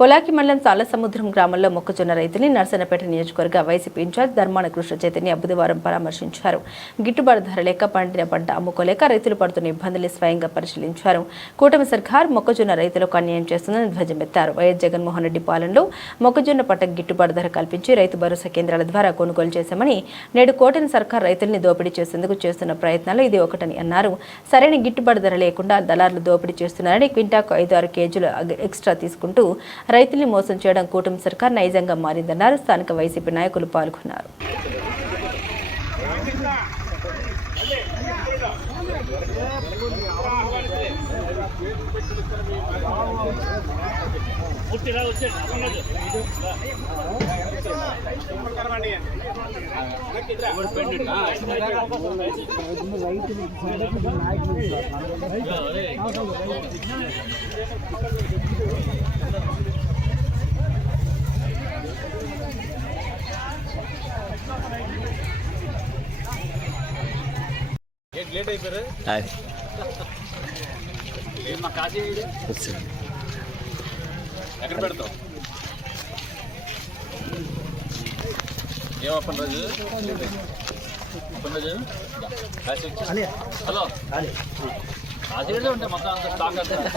పొలాకి మండలం సాలసముద్రం గ్రామంలో మొక్కజొన్న రైతుని నర్సన్నపేట నియోజకవర్గ వైసీపీ ఇన్ఛార్జ్ ధర్మాన కృష్ణ చైతన్య బుధవారం పరామర్శించారు. గిట్టుబాటు ధర లేక పండిన పంట అమ్ముకోలేక రైతులు పడుతున్న ఇబ్బందుల్ని స్వయంగా పరిశీలించారు. కూటమి సర్కార్ మొక్కజొన్న రైతులకు అన్యాయం చేస్తుందని ధ్వజమెత్తారు. వైఎస్ జగన్మోహన్ రెడ్డి పాలనలో మొక్కజొన్న పంటకు గిట్టుబాటు ధర కల్పించి రైతు భరోసా కేంద్రాల ద్వారా కొనుగోలు చేశామని, నేడు కూటమి సర్కార్ రైతుల్ని దోపిడీ చేసేందుకు చేస్తున్న ప్రయత్నాలు ఇది ఒకటని అన్నారు. సరైన గిట్టుబాటు ధర లేకుండా దళారులు దోపిడీ చేస్తున్నారని, క్వింటాకు 5-6 కేజీలు ఎక్స్ట్రా తీసుకుంటూ రైతుల్ని మోసం చేయడం కూటమి సర్కార్ నైజంగా మారిందన్నారు. స్థానిక వైసీపీ నాయకులు పాల్గొన్నారు. లేట్ అయిపోయారు ఎక్కడ పెడతావు ఏమప్పన్ రాజు హలో కాశీ ఉంటే మొత్తం అంత స్టాక్ పెడతాను.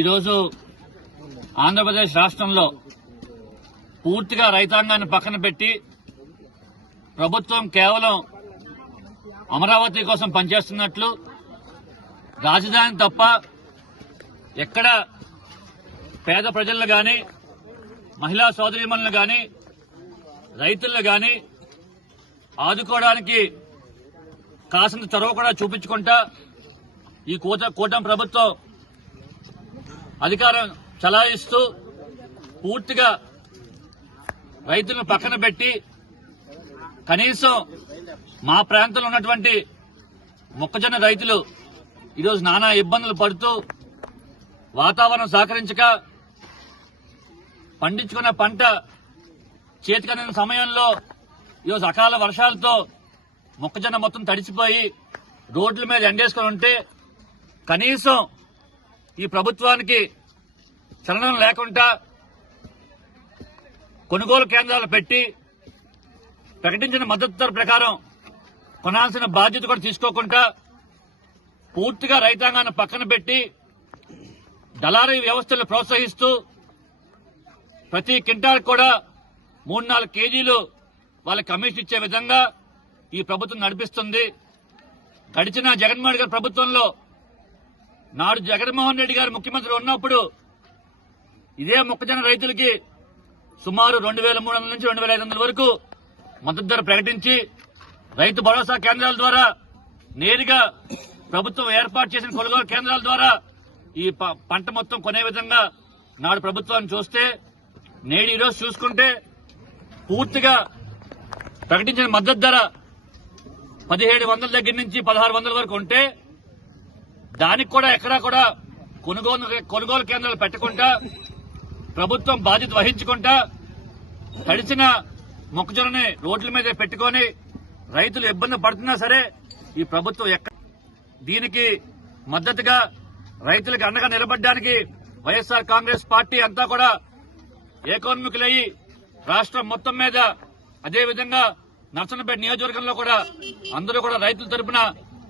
ఈరోజు ఆంధ్రప్రదేశ్ రాష్ట్రంలో పూర్తిగా రైతాంగాన్ని పక్కన పెట్టి ప్రభుత్వం కేవలం అమరావతి కోసం పనిచేస్తున్నట్లు, రాజధాని తప్ప ఎక్కడ పేద ప్రజలను గాని, మహిళా సోదరీమణులను గాని, రైతులను గాని ఆదుకోవడానికి కాసింత చొరవ కూడా చూపించుకుంటా ఈ కూటమి ప్రభుత్వం అధికారం చలాయిస్తూ పూర్తిగా రైతులను పక్కన పెట్టి కనీసం మా ప్రాంతంలో ఉన్నటువంటి మొక్కజొన్న రైతులు ఈరోజు నానా ఇబ్బందులు పడుతూ వాతావరణం సహకరించక పండించుకున్న పంట చేతికందిన సమయంలో ఈరోజు అకాల వర్షాలతో మొక్కజొన్న మొత్తం తడిసిపోయి రోడ్ల మీద ఎండేసుకుని ఉంటే కనీసం ఈ ప్రభుత్వానికి చలనం లేకుండా కొనుగోలు కేంద్రాలు పెట్టి ప్రకటించిన మద్దతు ధర ప్రకారం కొనాల్సిన బాధ్యత కూడా తీసుకోకుండా పూర్తిగా రైతాంగాన్ని పక్కన పెట్టి దళారీ వ్యవస్థలు ప్రోత్సహిస్తూ ప్రతి క్వింటాల్ కూడా 3-4 కేజీలు వాళ్ళకి కమిషన్ ఇచ్చే విధంగా ఈ ప్రభుత్వం నడిపిస్తుంది. గడిచిన జగన్మోహన్ రెడ్డి గారి ప్రభుత్వంలో నాడు జగన్మోహన్ రెడ్డి గారు ముఖ్యమంత్రి ఉన్నప్పుడు ఇదే మొక్కజొన్న రైతులకి సుమారు 2,300 నుంచి 2,500 వరకు మద్దతు ధర ప్రకటించి రైతు భరోసా కేంద్రాల ద్వారా నేరుగా ప్రభుత్వం ఏర్పాటు చేసిన కొనుగోలు కేంద్రాల ద్వారా ఈ పంట మొత్తం కొనే విధంగా నాడు ప్రభుత్వాన్ని చూస్తే నేడు ఈరోజు చూసుకుంటే పూర్తిగా ప్రకటించిన మద్దతు ధర 1700 దగ్గర నుంచి 1600 వరకు ఉంటే దానికి కూడా ఎక్కడా కూడా కొనుగోలు కేంద్రాలు పెట్టకుండా ప్రభుత్వం బాధ్యత వహించుకుంటా తడిచిన మొక్కజొన్నని రోడ్ల మీద పెట్టుకుని రైతులు ఇబ్బంది పడుతున్నా సరే ఈ ప్రభుత్వం దీనికి మద్దతుగా రైతులకు అండగా నిలబడడానికి వైఎస్ఆర్ కాంగ్రెస్ పార్టీ అంతా కూడా ఏకోన్ముఖులయ్యి రాష్ట్రం మొత్తం మీద అదేవిధంగా నర్సన్నపేట నియోజకవర్గంలో కూడా అందరూ కూడా రైతుల తరపున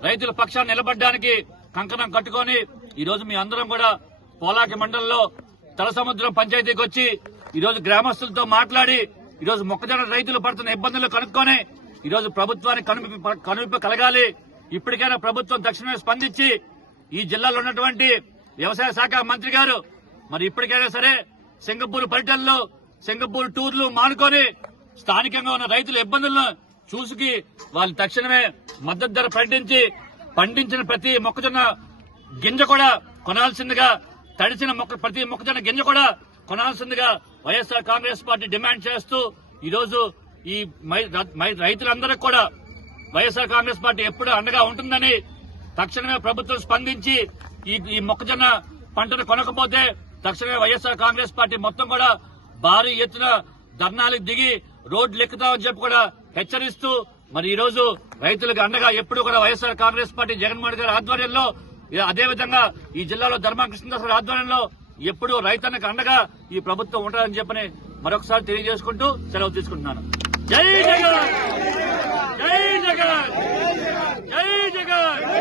రైతుల పక్షాన్ని నిలబడడానికి కంకణం కట్టుకుని ఈ రోజు మీ అందరం కూడా పోలాకి మండలంలో తలసముద్రం పంచాయతీకి వచ్చి ఈ రోజు గ్రామస్తులతో మాట్లాడి ఈ రోజు మొక్కజొన్న రైతులు పడుతున్న ఇబ్బందులు కనుక్కొని ఈ రోజు ప్రభుత్వానికి కనువిప్పు కలగాలి. ఇప్పటికైనా ప్రభుత్వం తక్షణమే స్పందించి ఈ జిల్లాలో ఉన్నటువంటి వ్యవసాయ శాఖ మంత్రి గారు మరి ఇప్పటికైనా సరే సింగపూర్ పర్యటనలు సింగపూర్ టూర్లు మానుకొని స్థానికంగా ఉన్న రైతుల ఇబ్బందులను చూసుకి వాళ్ళు తక్షణమే మద్దతు ధర ప్రకటించి పండించిన ప్రతి మొక్కజొన్న గింజ కూడా కొనాల్సిందిగా తడిసిన ప్రతి మొక్కజొన్న గింజ కూడా కొనాల్సిందిగా వైఎస్ఆర్ కాంగ్రెస్ పార్టీ డిమాండ్ చేస్తూ ఈ రోజు ఈ రైతులందరికీ కూడా వైఎస్ఆర్ కాంగ్రెస్ పార్టీ ఎప్పుడూ అండగా ఉంటుందని తక్షణమే ప్రభుత్వం స్పందించి ఈ మొక్కజొన్న పంటను కొనకపోతే తక్షణమే వైఎస్ఆర్ కాంగ్రెస్ పార్టీ మొత్తం కూడా భారీ ఎత్తున ధర్నాలకు దిగి రోడ్లు ఎక్కుతామని చెప్పి కూడా హెచ్చరిస్తూ మరి ఈ రోజు రైతులకు అండగా ఎప్పుడూ కూడా వైఎస్ఆర్ కాంగ్రెస్ పార్టీ జగన్మోహన్ గారి ఆధ్వర్యంలో అదేవిధంగా ఈ జిల్లాలో ధర్మకృష్ణదాస్ గారి ఆధ్వర్యంలో ఎప్పుడూ రైతన్నకు అండగా ఈ ప్రభుత్వం ఉంటుందని చెప్పని మరొకసారి తెలియజేసుకుంటూ సెలవు తీసుకుంటున్నాను. జై జగన్, జై జగన్, జై జగన్.